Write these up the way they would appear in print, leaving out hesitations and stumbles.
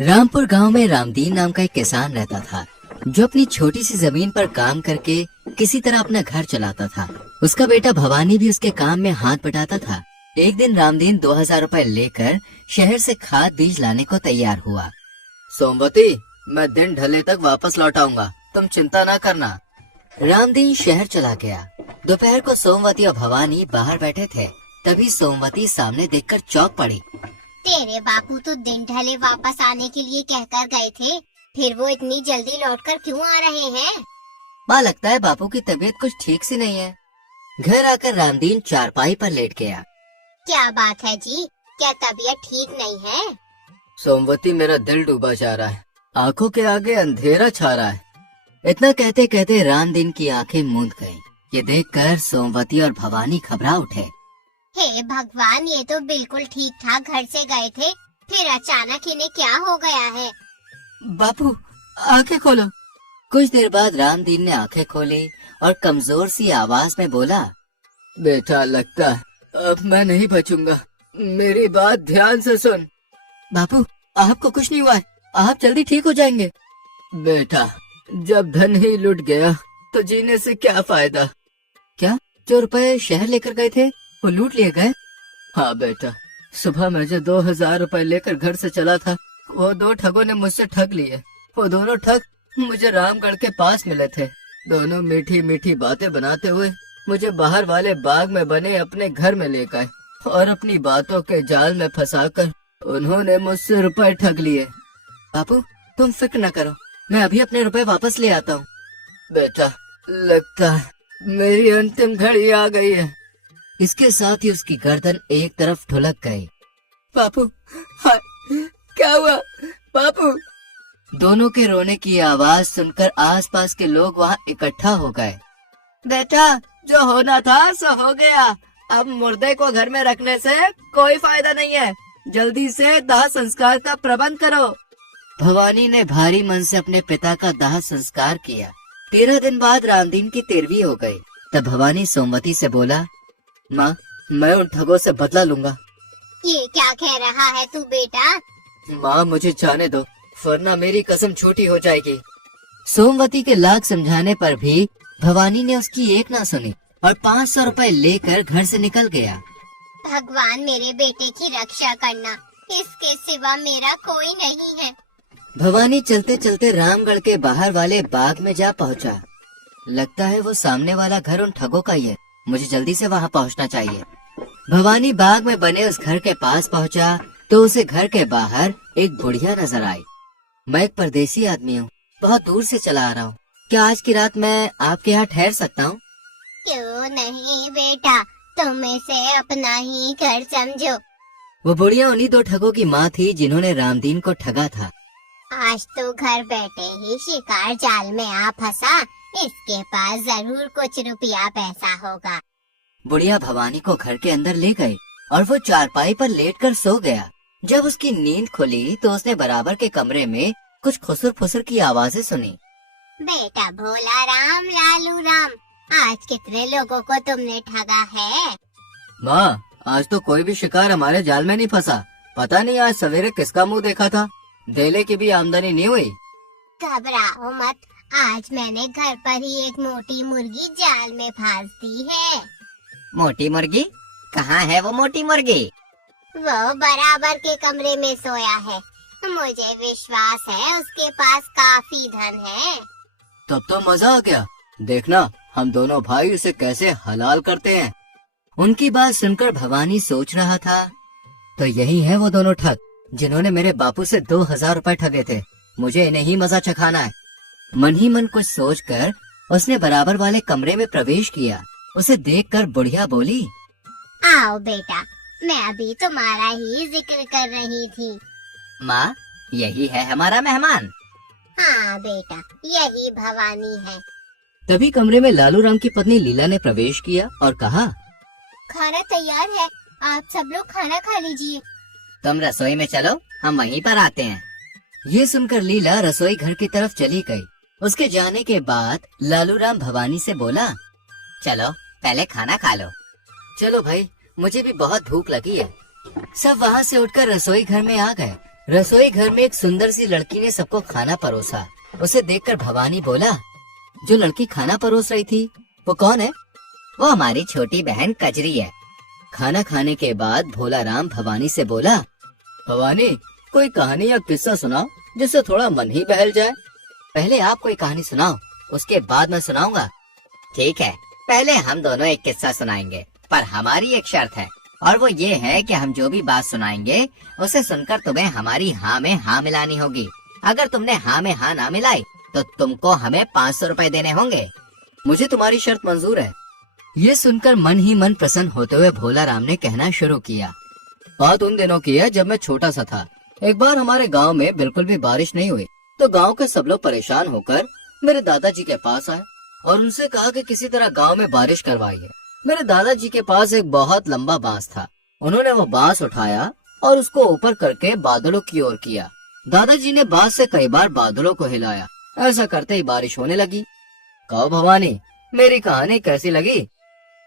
रामपुर गांव में रामदीन नाम का एक किसान रहता था, जो अपनी छोटी सी जमीन पर काम करके किसी तरह अपना घर चलाता था। उसका बेटा भवानी भी उसके काम में हाथ बटाता था। एक दिन रामदीन 2000 रुपए लेकर शहर से खाद बीज लाने को तैयार हुआ। सोमवती, मैं दिन ढले तक वापस लौट आऊंगा, तुम चिंता ना करना। रामदीन शहर चला गया। दोपहर को सोमवती और भवानी बाहर बैठे थे, तभी सोमवती सामने देखकर चौंक पड़ी। तेरे बापू तो दिन ढले वापस आने के लिए कहकर गए थे, फिर वो इतनी जल्दी लौटकर क्यों आ रहे हैं? माँ, लगता है बापू की तबीयत कुछ ठीक सी नहीं है। घर आकर रामदीन चारपाई पर लेट गया। क्या बात है जी, क्या तबीयत ठीक नहीं है? सोमवती, मेरा दिल डूबा जा रहा है, आंखों के आगे अंधेरा छा रहा है। इतना कहते कहते रामदीन की आंखें मूंद गईं। ये देखकर सोमवती और भवानी घबरा उठे। हे भगवान, ये तो बिल्कुल ठीक ठाक घर से गए थे, फिर अचानक इन्हें क्या हो गया है? बापू, आंखें खोलो। कुछ देर बाद रामदीन ने आंखें खोली और कमजोर सी आवाज में बोला, बेटा, लगता है अब मैं नहीं बचूंगा, मेरी बात ध्यान से सुन। बापू, आपको कुछ नहीं हुआ है, आप जल्दी ठीक हो जाएंगे। बेटा, जब धन ही लुट गया तो जीने से क्या फायदा। क्या, जो रुपए शहर लेकर गए थे वो लूट लिए गए? हाँ बेटा, सुबह मैं जो 2000 रुपए लेकर घर से चला था, वो दो ठगों ने मुझसे ठग लिए। वो दोनों ठग मुझे रामगढ़ के पास मिले थे। दोनों मीठी मीठी बातें बनाते हुए मुझे बाहर वाले बाग में बने अपने घर में ले गए और अपनी बातों के जाल में फंसाकर उन्होंने मुझसे रुपए ठग लिए। बापू, तुम फिक्र न करो, मैं अभी अपने रुपए वापस ले आता हूँ। बेटा, लगता है मेरी अंतिम घड़ी आ गई है। इसके साथ ही उसकी गर्दन एक तरफ ढुलक गई। बापू, हाय, क्या हुआ? बापू! दोनों के रोने की आवाज सुनकर आसपास के लोग वहाँ इकट्ठा हो गए। बेटा, जो होना था सो हो गया, अब मुर्दे को घर में रखने से कोई फायदा नहीं है, जल्दी से दाह संस्कार का प्रबंध करो। भवानी ने भारी मन से अपने पिता का दाह संस्कार किया। 13 दिन बाद रामदीन की 13वीं हो गई। तब भवानी सोमवती से बोला, माँ, मैं उन ठगों से बदला लूंगा। ये क्या कह रहा है तू बेटा? माँ, मुझे जाने दो, वरना मेरी कसम झूठी हो जाएगी। सोमवती के लाख समझाने पर भी भवानी ने उसकी एक ना सुनी और 500 रुपए लेकर घर से निकल गया। भगवान मेरे बेटे की रक्षा करना, इसके सिवा मेरा कोई नहीं है। भवानी चलते चलते रामगढ़ के बाहर वाले बाग में जा पहुँचा। लगता है वो सामने वाला घर उन ठगों का ही है, मुझे जल्दी से वहाँ पहुँचना चाहिए। भवानी बाग में बने उस घर के पास पहुँचा तो उसे घर के बाहर एक बुढ़िया नजर आई। मैं एक परदेसी आदमी हूँ, बहुत दूर से चला आ रहा हूँ, क्या आज की रात मैं आपके यहाँ ठहर सकता हूँ? क्यों नहीं बेटा, तुम इसे अपना ही घर समझो। वो बुढ़िया उन्हीं दो ठगों की माँ थी जिन्होंने रामदीन को ठगा था। आज तो घर बैठे ही शिकार जाल में आ फंसा, इसके पास जरूर कुछ रुपया पैसा होगा। बुढ़िया भवानी को घर के अंदर ले गई और वो चारपाई पर लेटकर सो गया। जब उसकी नींद खुली तो उसने बराबर के कमरे में कुछ खुसर फुसर की आवाजें सुनी। बेटा भोला राम, लालू राम, आज कितने लोगों को तुमने ठगा है? माँ, आज तो कोई भी शिकार हमारे जाल में नहीं फंसा। पता नहीं आज सवेरे किसका मुंह देखा था, डेले की भी आमदनी नहीं हुई। घबराओ मत, आज मैंने घर पर ही एक मोटी मुर्गी जाल में फांस दी है। मोटी मुर्गी? कहाँ है वो मोटी मुर्गी? वो बराबर के कमरे में सोया है, मुझे विश्वास है उसके पास काफी धन है। तब तो मजा आ गया, देखना हम दोनों भाई उसे कैसे हलाल करते हैं। उनकी बात सुनकर भवानी सोच रहा था, तो यही है वो दोनों ठग जिन्होंने मेरे बापू से 2000 रुपए ठगे थे। मुझे इन्हें ही मजा चखाना है। मन ही मन कुछ सोचकर उसने बराबर वाले कमरे में प्रवेश किया। उसे देखकर बुढ़िया बोली, आओ बेटा, मैं अभी तुम्हारा ही जिक्र कर रही थी। माँ, यही है हमारा मेहमान। हाँ बेटा, यही भवानी है। तभी कमरे में लालू राम की पत्नी लीला ने प्रवेश किया और कहा, खाना तैयार है, आप सब लोग खाना खा लीजिए। तुम रसोई में चलो, हम वहीं पर आते हैं। ये सुनकर लीला रसोई घर की तरफ चली गई। उसके जाने के बाद लालू राम भवानी से बोला, चलो पहले खाना खा लो। चलो भाई, मुझे भी बहुत भूख लगी है। सब वहाँ से उठकर रसोई घर में आ गए। रसोई घर में एक सुंदर सी लड़की ने सबको खाना परोसा। उसे देखकर भवानी बोला, जो लड़की खाना परोस रही थी वो कौन है? वो हमारी छोटी बहन कजरी है। खाना खाने के बाद भोला राम भवानी से बोला, भवानी कोई कहानी या किस्सा सुनाओ जिससे थोड़ा मन ही बहल जाए। पहले आप कोई कहानी सुनाओ, उसके बाद मैं सुनाऊंगा। ठीक है, पहले हम दोनों एक किस्सा सुनाएंगे, पर हमारी एक शर्त है, और वो ये है कि हम जो भी बात सुनाएंगे उसे सुनकर तुम्हें हमारी हाँ में हाँ मिलानी होगी। अगर तुमने हाँ में हाँ ना मिलाई तो तुमको हमें 500 रुपए देने होंगे। मुझे तुम्हारी शर्त मंजूर है। ये सुनकर मन ही मन प्रसन्न होते हुए भोला राम ने कहना शुरू किया, बात उन दिनों की है जब मैं छोटा सा था। एक बार हमारे गांव में बिल्कुल भी बारिश नहीं हुई, तो गांव के सब लोग परेशान होकर मेरे दादाजी के पास आए और उनसे कहा कि किसी तरह गांव में बारिश करवाइए। मेरे दादाजी के पास एक बहुत लंबा बांस था। उन्होंने वो बांस उठाया और उसको ऊपर करके बादलों की ओर किया। दादाजी ने बांस से कई बार बादलों को हिलाया। ऐसा करते ही बारिश होने लगी। कहो भवानी, मेरी कहानी कैसी लगी?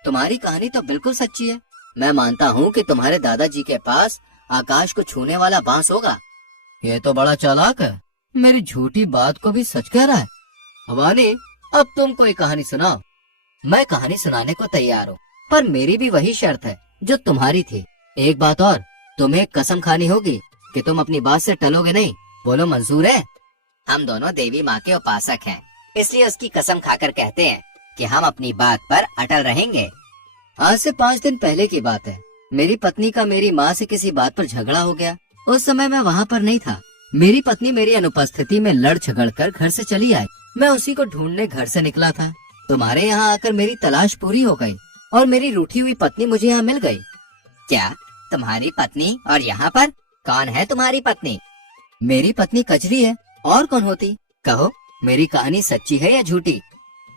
तुम्हारी कहानी तो बिल्कुल सच्ची है। मैं मानता हूँ कि तुम्हारे दादाजी के पास आकाश को छूने वाला बांस होगा। ये तो बड़ा चालाक है, मेरी झूठी बात को भी सच कह रहा है। भवानी, अब तुम कोई कहानी सुनाओ। मैं कहानी सुनाने को तैयार हूँ, पर मेरी भी वही शर्त है जो तुम्हारी थी। एक बात और, तुम्हें कसम खानी होगी कि तुम अपनी बात से टलोगे नहीं। बोलो, मंजूर है? हम दोनों देवी माँ के उपासक हैं, इसलिए उसकी कसम खाकर कहते हैं कि हम अपनी बात पर अटल रहेंगे। आज से 5 दिन पहले की बात है। मेरी पत्नी का मेरी माँ से किसी बात पर झगड़ा हो गया। उस समय मैं वहाँ पर नहीं था। मेरी पत्नी मेरी अनुपस्थिति में लड़ झगड़ कर घर से चली आई। मैं उसी को ढूंढने घर से निकला था। तुम्हारे यहाँ आकर मेरी तलाश पूरी हो गई और मेरी रूठी हुई पत्नी मुझे यहाँ मिल गई। क्या तुम्हारी पत्नी? और यहाँ पर कौन है तुम्हारी पत्नी? मेरी पत्नी कजरी है, और कौन होती? कहो, मेरी कहानी सच्ची है या झूठी?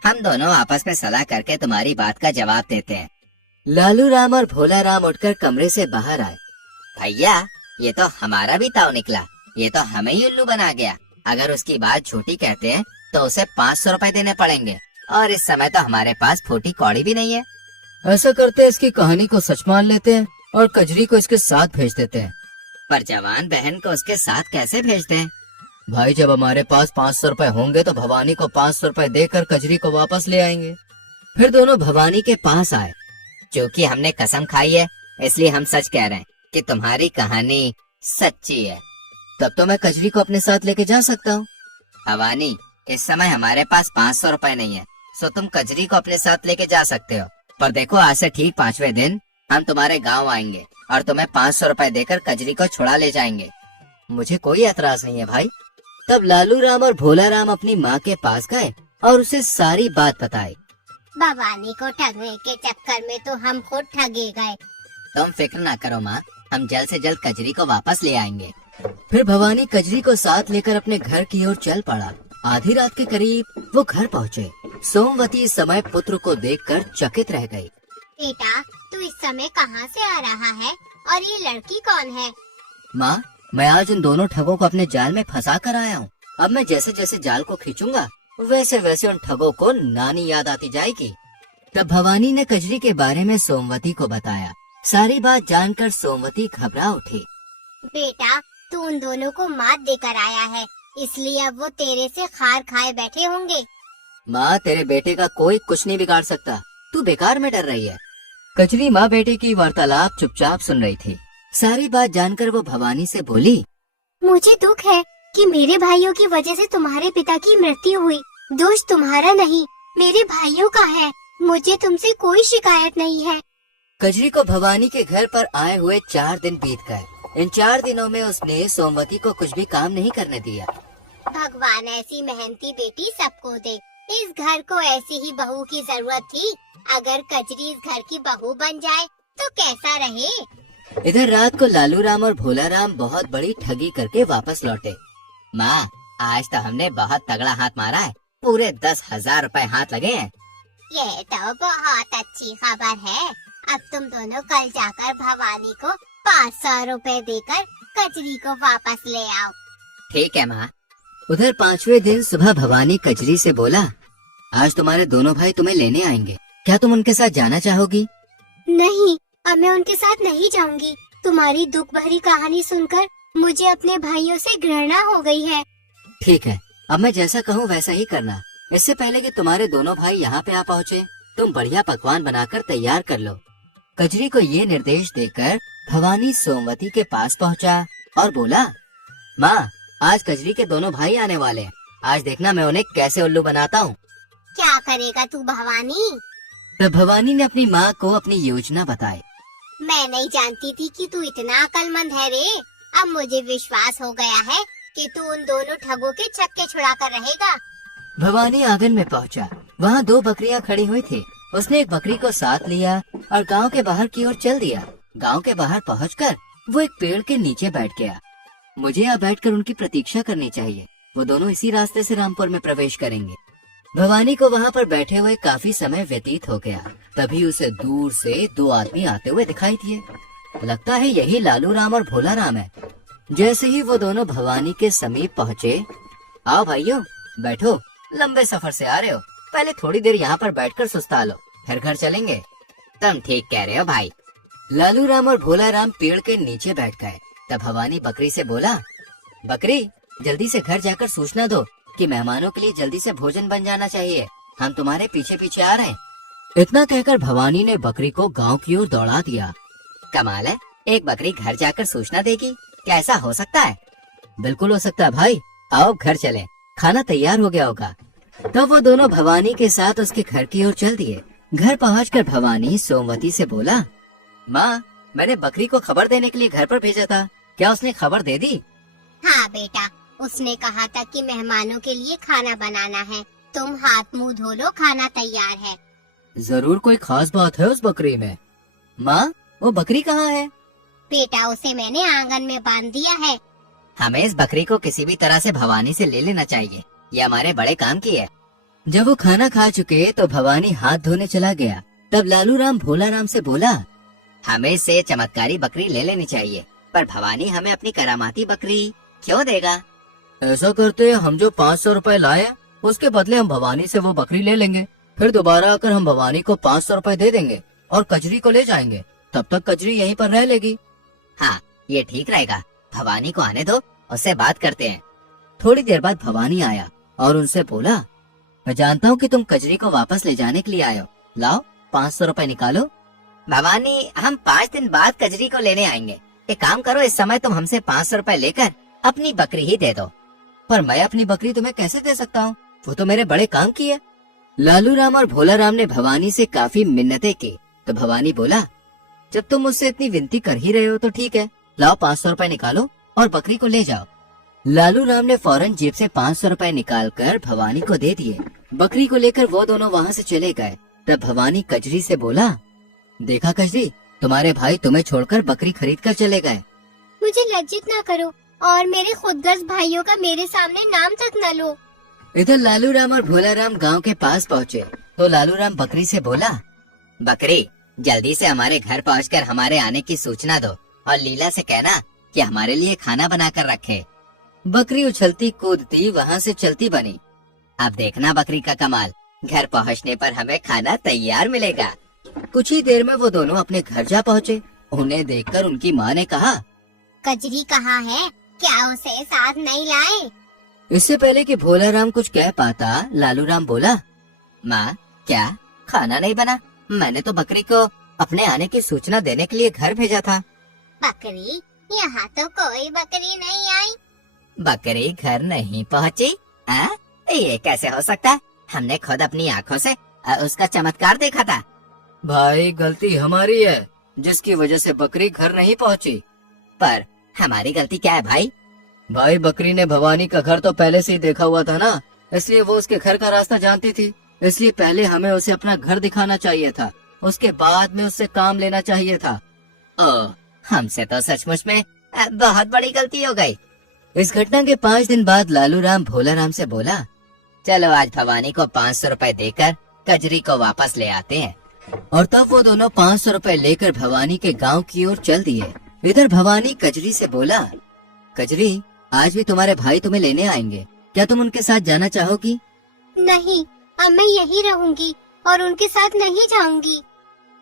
हम दोनों आपस में सलाह करके तुम्हारी बात का जवाब देते हैं। लालू राम और भोला राम उठकर कमरे से बाहर आए। भैया, ये तो हमारा भी ताव निकला। ये तो हमें ही उल्लू बना गया। अगर उसकी बात झूठी कहते हैं तो उसे 500 रुपए देने पड़ेंगे, और इस समय तो हमारे पास फूटी कौड़ी भी नहीं है। ऐसा करते इसकी कहानी को सच मान लेते हैं और कजरी को इसके साथ भेज देते हैं। पर जवान बहन को उसके साथ कैसे भेजते हैं? भाई, जब हमारे पास 500 रुपए होंगे तो भवानी को 500 रुपए देकर कजरी को वापस ले आएंगे। फिर दोनों भवानी के पास आए। क्योंकि हमने कसम खाई है, इसलिए हम सच कह रहे हैं कि तुम्हारी कहानी सच्ची है। तब तो मैं कजरी को अपने साथ लेके जा सकता हूँ। भवानी, इस समय हमारे पास 500 रुपए नहीं है, सो तुम कजरी को अपने साथ लेके जा सकते हो। पर देखो, आज से ठीक 5वें दिन हम तुम्हारे गांव आएंगे और तुम्हें 500 रुपए देकर कजरी को छुड़ा ले जाएंगे। मुझे कोई एतराज नहीं है भाई। तब लालू राम और भोला राम अपनी माँ के पास गए और उसे सारी बात बताई। भवानी को ठगने के चक्कर में तो हम खुद ठगे गए। तुम फिक्र ना करो माँ, हम जल्द से जल्द कजरी को वापस ले आएंगे। फिर भवानी कजरी को साथ लेकर अपने घर की ओर चल पड़ा। आधी रात के करीब वो घर पहुँचे। सोमवती इस समय पुत्र को देखकर चकित रह गई। बेटा, तू इस समय कहाँ से आ रहा है और ये लड़की कौन है? माँ, मैं आज उन दोनों ठगों को अपने जाल में फंसा कर आया हूँ। अब मैं जैसे जैसे जाल को खींचूंगा वैसे वैसे उन ठगों को नानी याद आती जाएगी। तब भवानी ने कजरी के बारे में सोमवती को बताया। सारी बात जानकर सोमवती घबरा उठी। बेटा, तू उन दोनों को मात देकर आया है, इसलिए अब वो तेरे से खार खाए बैठे होंगे। माँ, तेरे बेटे का कोई कुछ नहीं बिगाड़ सकता। तू बेकार में डर रही है। कजरी माँ बेटे की वार्तालाप चुपचाप सुन रही थी। सारी बात जानकर वो भवानी से बोली, मुझे दुख है कि मेरे भाइयों की वजह से तुम्हारे पिता की मृत्यु हुई। दोष तुम्हारा नहीं, मेरे भाइयों का है। मुझे तुमसे कोई शिकायत नहीं है। कजरी को भवानी के घर पर आए हुए 4 दिन बीत गए। इन 4 दिनों में उसने सोमवती को कुछ भी काम नहीं करने दिया। भगवान ऐसी मेहनती बेटी सबको दे। इस घर को ऐसी ही बहू की जरूरत थी। अगर कजरी इस घर की बहू बन जाए तो कैसा रहे। इधर रात को लालू राम और भोला राम बहुत बड़ी ठगी करके वापस लौटे। माँ, आज तो हमने बहुत तगड़ा हाथ मारा है। पूरे 10,000 रुपए हाथ लगे हैं। ये तो बहुत अच्छी खबर है। अब तुम दोनों कल जाकर भवानी को 500 रुपए देकर कजरी को वापस ले आओ। ठीक है माँ। उधर 5वें दिन सुबह भवानी कजरी से बोला, आज तुम्हारे दोनों भाई तुम्हें लेने आएंगे, क्या तुम उनके साथ जाना चाहोगी? नहीं, अब मैं उनके साथ नहीं जाऊंगी। तुम्हारी दुख भरी कहानी सुनकर मुझे अपने भाइयों से घृणा हो गई है। ठीक है, अब मैं जैसा कहूँ वैसा ही करना। इससे पहले कि तुम्हारे दोनों भाई यहाँ पे आ पहुँचे, तुम बढ़िया पकवान बनाकर तैयार कर लो। कजरी को ये निर्देश देकर भवानी सोमवती के पास पहुँचा और बोला, माँ, आज कजरी के दोनों भाई आने वाले हैं। आज देखना मैं उन्हें कैसे उल्लू बनाता हूँ। क्या करेगा तू भवानी? तब भवानी ने अपनी माँ को अपनी योजना बताई। मैं नहीं जानती थी कि तू इतना अक्लमंद है रे। अब मुझे विश्वास हो गया है कि तू उन दोनों ठगों के छक्के छुड़ा कर रहेगा। भवानी आंगन में पहुंचा। वहाँ 2 बकरियां खड़ी हुई थी। उसने एक बकरी को साथ लिया और गांव के बाहर की ओर चल दिया। गांव के बाहर पहुंचकर वो एक पेड़ के नीचे बैठ गया। मुझे यहाँ बैठकर उनकी प्रतीक्षा करनी चाहिए। वो दोनों इसी रास्ते से रामपुर में प्रवेश करेंगे। भवानी को वहाँ पर बैठे हुए काफी समय व्यतीत हो गया। तभी उसे दूर से 2 आदमी आते हुए दिखाई दिए। लगता है यही लालू राम और भोला राम है। जैसे ही वो दोनों भवानी के समीप पहुँचे, आओ भाइयों, बैठो। लंबे सफर से आ रहे हो, पहले थोड़ी देर यहाँ पर बैठकर सुस्ता लो, फिर घर चलेंगे। तुम ठीक कह रहे हो भाई। लालू राम और भोला राम पेड़ के नीचे बैठ गए। तब भवानी बकरी से बोला, बकरी, जल्दी से घर जाकर सूचना दो कि मेहमानों के लिए जल्दी से भोजन बन जाना चाहिए। हम तुम्हारे पीछे पीछे आ रहे हैं। इतना कहकर भवानी ने बकरी को गांव की ओर दौड़ा दिया। कमाल है, एक बकरी घर जाकर सूचना देगी? क्या ऐसा हो सकता है? बिल्कुल हो सकता है भाई। आओ घर चले, खाना तैयार हो गया होगा। तब वो दोनों भवानी के साथ उसके घर की ओर चल दिए। घर पहुंचकर भवानी सोमवती से बोला, माँ, मैंने बकरी को खबर देने के लिए घर पर भेजा था। क्या उसने खबर दे दी? हाँ बेटा, उसने कहा था कि मेहमानों के लिए खाना बनाना है। तुम हाथ मुंह धो लो, खाना तैयार है। जरूर कोई खास बात है उस बकरी में। माँ, वो बकरी कहाँ है? बेटा, उसे मैंने आंगन में बांध दिया है। हमें इस बकरी को किसी भी तरह से भवानी से ले लेना चाहिए। ये हमारे बड़े काम की है। जब वो खाना खा चुके तो भवानी हाथ धोने चला गया। तब लालू राम भोला राम से बोला, हमें से चमत्कारी बकरी ले लेनी चाहिए, पर भवानी हमें अपनी करामाती बकरी क्यों देगा? ऐसा करते हम जो 500 रुपए लाए, उसके बदले हम भवानी से वो बकरी ले लेंगे। फिर दोबारा आकर हम भवानी को 500 रुपए दे देंगे और कजरी को ले जाएंगे। तब तक कजरी यहीं पर रह लेगी। हाँ, ये ठीक रहेगा। भवानी को आने दो, उससे बात करते हैं। थोड़ी देर बाद भवानी आया और उनसे बोला, मैं जानता हूँ कि तुम कजरी को वापस ले जाने के लिए आए हो। लाओ 500 रुपए निकालो। भवानी, हम 5 दिन बाद कजरी को लेने आएंगे। एक काम करो, इस समय तुम हमसे 500 रुपए लेकर अपनी बकरी ही दे दो। पर मैं अपनी बकरी तुम्हें कैसे दे सकता हूँ? वो तो मेरे बड़े काम की है। लालू राम और भोला राम ने भवानी से काफी मिन्नतें की। तो भवानी बोला, जब तुम मुझसे इतनी विनती कर ही रहे हो तो ठीक है, लाओ 500 रुपए निकालो और बकरी को ले जाओ। लालू राम ने फौरन जेब से 500 रुपए निकालकर भवानी को दे दिए। बकरी को लेकर वो दोनों वहाँ से चले गए। तब भवानी कजरी से बोला, देखा कजरी, तुम्हारे भाई तुम्हें छोड़कर बकरी खरीद कर चले गए। मुझे लज्जित ना करो और मेरे खुदगर्ज भाइयों का मेरे सामने नाम तक न लो। इधर लालू राम और भोला राम गाँव के पास पहुँचे तो लालू राम बकरी से बोला, बकरी, जल्दी से हमारे घर पहुंचकर हमारे आने की सूचना दो और लीला से कहना कि हमारे लिए खाना बना कर रखे। बकरी उछलती कूदती वहाँ से चलती बनी। अब देखना बकरी का कमाल, घर पहुँचने पर हमें खाना तैयार मिलेगा। कुछ ही देर में वो दोनों अपने घर जा पहुँचे। उन्हें देखकर उनकी माँ ने कहा, कजरी कहाँ है? क्या उसे साथ नहीं लाए? इससे पहले कि भोला राम कुछ कह पाता, लालू राम बोला, माँ, क्या खाना नहीं बना? मैंने तो बकरी को अपने आने की सूचना देने के लिए घर भेजा था। बकरी? यहाँ तो कोई बकरी नहीं आई। बकरी घर नहीं पहुँची? ये कैसे हो सकता है? हमने खुद अपनी आँखों से उसका चमत्कार देखा था। भाई, गलती हमारी है जिसकी वजह से बकरी घर नहीं पहुँची। पर हमारी गलती क्या है भाई? भाई, बकरी ने भवानी का घर तो पहले से ही देखा हुआ था ना, इसलिए वो उसके घर का रास्ता जानती थी। इसलिए पहले हमें उसे अपना घर दिखाना चाहिए था, उसके बाद में उससे काम लेना चाहिए था। ओह, हमसे तो सचमुच में बहुत बड़ी गलती हो गई। इस घटना के 5 दिन बाद लालू राम भोला राम से बोला, चलो आज भवानी को 500 रुपए देकर कजरी को वापस ले आते हैं। और तब वो दोनों 500 रुपए लेकर भवानी के गांव की ओर चल दिए। इधर भवानी कजरी से बोला, कजरी, आज भी तुम्हारे भाई तुम्हें लेने आएंगे, क्या तुम उनके साथ जाना चाहोगी? नहीं, अब मैं यहीं रहूंगी और उनके साथ नहीं जाऊंगी।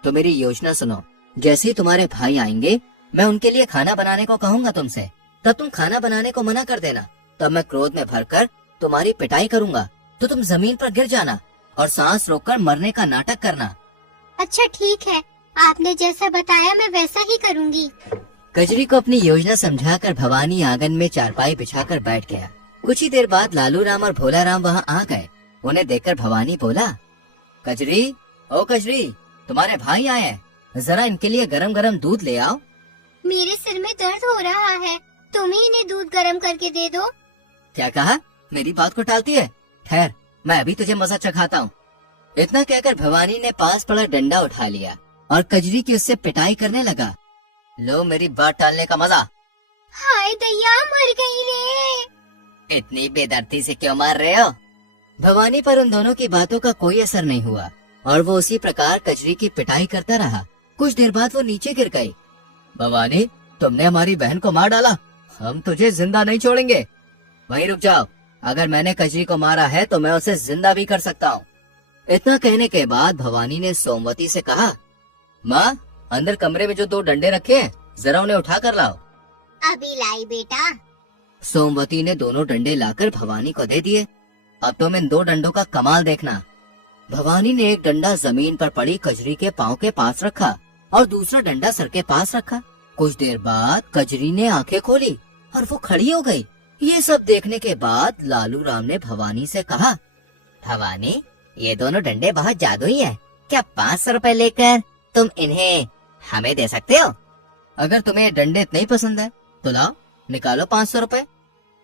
तो मेरी योजना सुनो, जैसे ही तुम्हारे भाई आएंगे मैं उनके लिए खाना बनाने को कहूँगा तुमसे। तब तुम खाना बनाने को मना कर देना। तब मैं क्रोध में भरकर तुम्हारी पिटाई करूंगा तो तुम जमीन पर गिर जाना और सांस रोककर मरने का नाटक करना। अच्छा ठीक है, आपने जैसा बताया मैं वैसा ही करूँगी। कजरी को अपनी योजना समझाकर भवानी आंगन में चारपाई बिछाकर बैठ गया। कुछ ही देर बाद लालू राम और भोला राम वहाँ आ गए। उन्हें देखकर भवानी बोला, कजरी, ओ कजरी, तुम्हारे भाई आए हैं, जरा इनके लिए गरम गरम दूध ले आओ। मेरे सिर में दर्द हो रहा है, तुम ही इन्हें दूध गर्म करके दे दो। क्या कहा? मेरी बात को टालती है? ठहर, मैं अभी तुझे मजा चखाता हूँ। इतना कहकर भवानी ने पास पड़ा डंडा उठा लिया और कजरी की उससे पिटाई करने लगा। लो मेरी बात टालने का मजा। हाय दैया, मर गई रे। इतनी बेदर्दी से क्यों मार रहे हो? भवानी पर उन दोनों की बातों का कोई असर नहीं हुआ और वो उसी प्रकार कजरी की पिटाई करता रहा। कुछ देर बाद वो नीचे गिर गई। भवानी, तुमने हमारी बहन को मार डाला, हम तुझे जिंदा नहीं छोड़ेंगे। वहीं रुक जाओ, अगर मैंने कजरी को मारा है तो मैं उसे जिंदा भी कर सकता हूँ। इतना कहने के बाद भवानी ने सोमवती से कहा, माँ, अंदर कमरे में जो 2 डंडे रखे हैं, जरा उन्हें उठा कर लाओ। अभी लाई बेटा। सोमवती ने दोनों डंडे लाकर भवानी को दे दिए। अब तुम इन 2 डंडों का कमाल देखना। भवानी ने एक डंडा जमीन पर पड़ी कजरी के पाँव के पास रखा और दूसरा डंडा सर के पास रखा। कुछ देर बाद कजरी ने आंखें खोली और वो खड़ी हो गई। ये सब देखने के बाद लालू राम ने भवानी से कहा, भवानी, ये दोनों डंडे बहुत जादुई हैं। क्या 500 रुपए लेकर तुम इन्हें हमें दे सकते हो? अगर तुम्हें डंडे इतने ही पसंद है तो लाओ, निकालो 500 रुपए।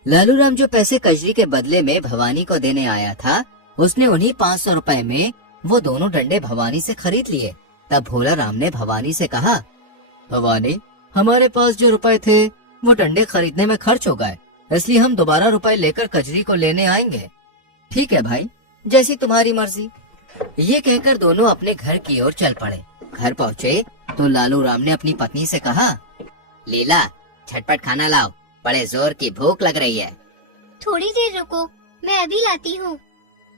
लालू राम जो पैसे कजरी के बदले में भवानी को देने आया था, उसने उन्हीं 500 रुपए में वो दोनों डंडे भवानी से खरीद लिए। तब भोला राम ने भवानी से कहा, भवानी, हमारे पास जो रुपए थे वो डंडे खरीदने में खर्च हो गए, इसलिए हम दोबारा रुपए लेकर कजरी को लेने आएंगे। ठीक है भाई, जैसी तुम्हारी मर्जी। ये कहकर दोनों अपने घर की ओर चल पड़े। घर पहुँचे तो लालू राम ने अपनी पत्नी से कहा, लीला, झटपट खाना लाओ, बड़े जोर की भूख लग रही है। थोड़ी देर रुको, मैं अभी लाती हूँ।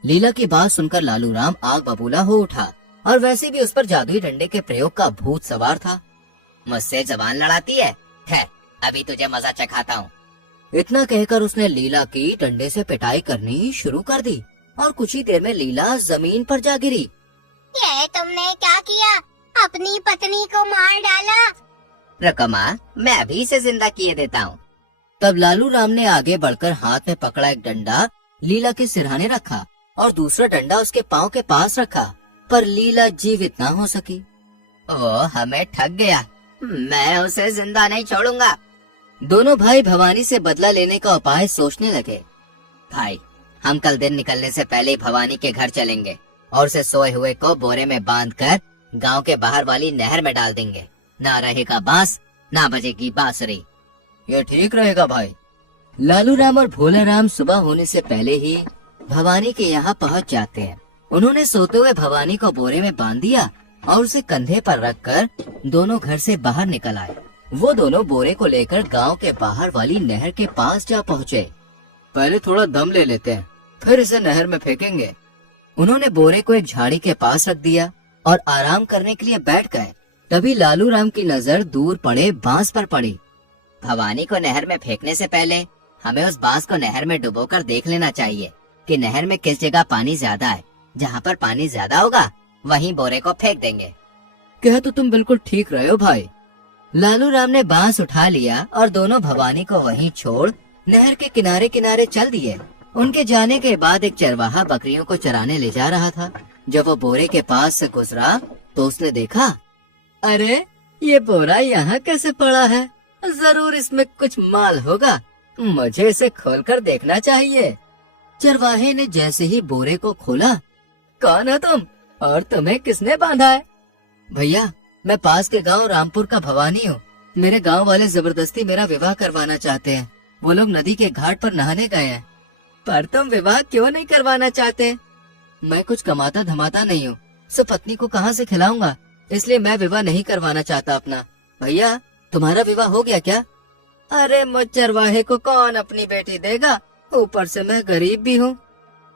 लीला की बात सुनकर लालू राम आग बबूला हो उठा और वैसे भी उस पर जादुई डंडे के प्रयोग का भूत सवार था। मुझसे जबान लड़ाती है, अभी तुझे मजा चखाता हूँ। इतना कहकर उसने लीला की डंडे से पिटाई करनी शुरू कर दी और कुछ ही देर में लीला जमीन पर जा गिरी। ये तुमने क्या किया? अपनी पत्नी को मार डाला। रुको माँ, मैं अभी इसे जिंदा किए देता हूँ। तब लालू राम ने आगे बढ़कर हाथ में पकड़ा एक डंडा लीला के सिरहाने रखा और दूसरा डंडा उसके पाँव के पास रखा, पर लीला जीवित न हो सकी। वो हमें ठग गया, मैं उसे जिंदा नहीं छोड़ूंगा। दोनों भाई भवानी से बदला लेने का उपाय सोचने लगे। भाई, हम कल दिन निकलने से पहले भवानी के घर चलेंगे और उसे सोए हुए को बोरे में बांधकर गांव के बाहर वाली नहर में डाल देंगे। ना रहेगा बांस, ना बजेगी बांसुरी। ये ठीक रहेगा भाई। लालू राम और भोला राम सुबह होने से पहले ही भवानी के यहाँ पहुँच जाते हैं। उन्होंने सोते हुए भवानी को बोरे में बांध दिया और उसे कंधे पर रखकर दोनों घर से बाहर निकल आए। वो दोनों बोरे को लेकर गांव के बाहर वाली नहर के पास जा पहुँचे। पहले थोड़ा दम ले लेते हैं, फिर इसे नहर में फेंकेंगे। उन्होंने बोरे को एक झाड़ी के पास रख दिया और आराम करने के लिए बैठ गए। तभी लालू राम की नजर दूर पड़े बांस पर पड़ी। भवानी को नहर में फेंकने से पहले हमें उस बांस को नहर में डुबोकर देख लेना चाहिए कि नहर में किस जगह पानी ज्यादा है। जहाँ पर पानी ज्यादा होगा वहीं बोरे को फेंक देंगे। कह तो तुम बिल्कुल ठीक रहे हो भाई। लालू राम ने बांस उठा लिया और दोनों भवानी को वहीं छोड़ नहर के किनारे किनारे चल दिए। उनके जाने के बाद एक चरवाहा बकरियों को चराने ले जा रहा था। जब वो बोरे के पास से गुजरा तो उसने देखा, अरे ये बोरा यहाँ कैसे पड़ा है? जरूर इसमें कुछ माल होगा, मुझे इसे खोलकर देखना चाहिए। चरवाहे ने जैसे ही बोरे को खोला, कौन हो तुम और तुम्हें किसने बांधा है? भैया, मैं पास के गांव रामपुर का भवानी हूँ। मेरे गांव वाले जबरदस्ती मेरा विवाह करवाना चाहते हैं। वो लोग नदी के घाट पर नहाने गए हैं। पर तुम विवाह क्यों नहीं करवाना चाहते? मैं कुछ कमाता धमाता नहीं हूँ, सो पत्नी को कहाँ से खिलाऊंगा, इसलिए मैं विवाह नहीं करवाना चाहता अपना। भैया, तुम्हारा विवाह हो गया क्या? अरे मुझ चरवाहे को कौन अपनी बेटी देगा, ऊपर से मैं गरीब भी हूँ।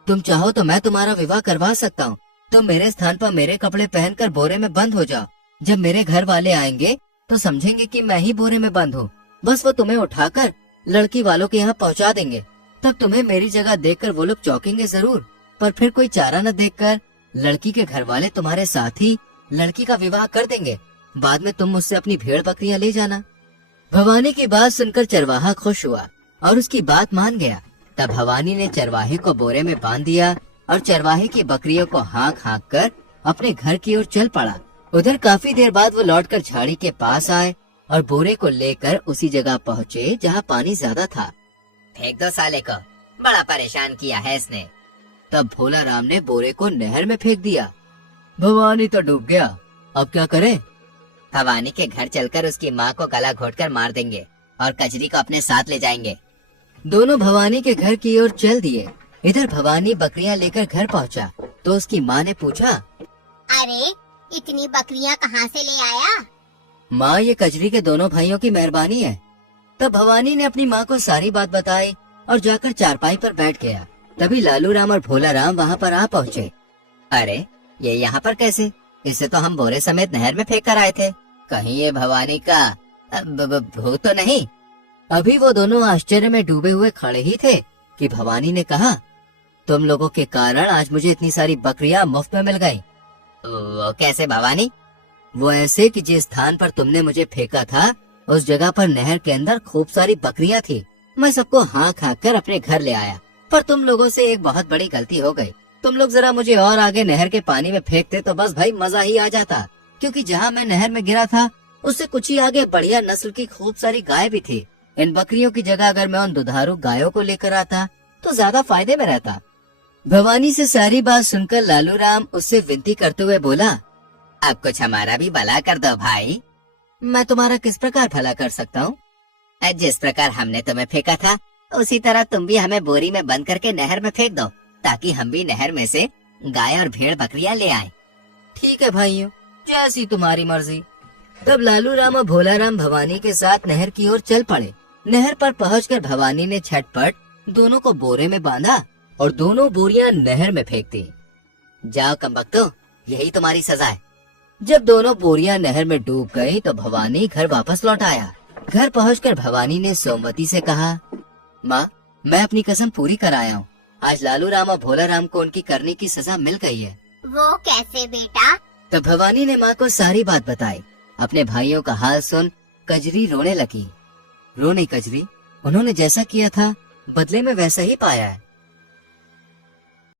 तुम चाहो तो मैं तुम्हारा विवाह करवा सकता हूँ। तुम मेरे स्थान पर मेरे कपड़े पहनकर बोरे में बंद हो जाओ। जब मेरे घर वाले आएंगे तो समझेंगे कि मैं ही बोरे में बंद हूँ। बस वो तुम्हें उठाकर लड़की वालों के यहाँ पहुँचा देंगे, तब तुम्हें मेरी जगह देखकर वो लोग चौंकेंगे जरूर, पर फिर कोई चारा न देखकर लड़की के घर वाले तुम्हारे साथ ही लड़की का विवाह कर देंगे। बाद में तुम मुझसे अपनी भेड़ बकरियां ले जाना। भवानी की बात सुनकर चरवाहा खुश हुआ और उसकी बात मान गया। तब भवानी ने चरवाहे को बोरे में बांध दिया और चरवाहे की बकरियों को हाँक हाँक कर अपने घर की ओर चल पड़ा। उधर काफी देर बाद वो लौटकर झाड़ी के पास आए और बोरे को लेकर उसी जगह पहुँचे जहाँ पानी ज्यादा था। फेंक दो साले को, बड़ा परेशान किया है इसने। तब भोला राम ने बोरे को नहर में फेंक दिया। भवानी तो डूब गया, अब क्या करें? भवानी के घर चलकर उसकी माँ को गला घोटकर मार देंगे और कजरी को अपने साथ ले जाएंगे। दोनों भवानी के घर की ओर चल दिए। इधर भवानी बकरियां लेकर घर पहुंचा तो उसकी माँ ने पूछा, अरे इतनी बकरियां कहाँ से ले आया? माँ, ये कजरी के दोनों भाइयों की मेहरबानी है। तब भवानी ने अपनी माँ को सारी बात बताई और जाकर चारपाई पर बैठ गया। तभी लालू राम और भोला राम वहाँ पर आ पहुँचे। अरे ये यहाँ पर कैसे? इसे तो हम बोरे समेत नहर में फेंक कर आए थे। कहीं ये भवानी का भूत तो नहीं? अभी वो दोनों आश्चर्य में डूबे हुए खड़े ही थे कि भवानी ने कहा, तुम लोगों के कारण आज मुझे इतनी सारी बकरियां मुफ्त में मिल गईं। वो कैसे भवानी? वो ऐसे कि जिस स्थान पर तुमने मुझे फेंका था उस जगह पर नहर के अंदर खूब सारी बकरियां थी। मैं सबको हाँक हाँक कर अपने घर ले आया, पर तुम लोगों से एक बहुत बड़ी गलती हो गई। तुम लोग जरा मुझे और आगे नहर के पानी में फेंकते तो बस भाई मजा ही आ जाता, क्योंकि जहाँ मैं नहर में गिरा था उससे कुछ ही आगे बढ़िया नस्ल की खूब सारी गाय भी थी। इन बकरियों की जगह अगर मैं उन दुधारू गायों को लेकर आता तो ज्यादा फायदे में रहता। भवानी से सारी बात सुनकर लालू राम उससे विनती करते हुए बोला, अब कुछ हमारा भी भला कर दो भाई। मैं तुम्हारा किस प्रकार भला कर सकता हूँ? जिस प्रकार हमने तुम्हें फेंका था उसी तरह तुम भी हमें बोरी में बंद करके नहर में फेंक दो, ताकि हम भी नहर में से गाय और भेड़ बकरियां ले आएं। ठीक है भाइयों, जैसी तुम्हारी मर्जी। तब लालू राम और भोला राम भवानी के साथ नहर की ओर चल पड़े। नहर पर पहुंचकर भवानी ने झटपट दोनों को बोरे में बांधा और दोनों बोरियां नहर में फेंक दी। जाओ कमबख्तो, यही तुम्हारी सजा है। जब दोनों बोरियां नहर में डूब गई तो भवानी घर वापस लौट आया। घर पहुंचकर भवानी ने सोमवती से कहा, माँ, मैं अपनी कसम पूरी कर आया हूँ। आज लालू राम और भोला राम को उनकी करने की सजा मिल गई है। वो कैसे बेटा? तब भवानी ने माँ को सारी बात बताई। अपने भाइयों का हाल सुन कजरी रोने लगी। रो नहीं कजरी, उन्होंने जैसा किया था बदले में वैसा ही पाया है।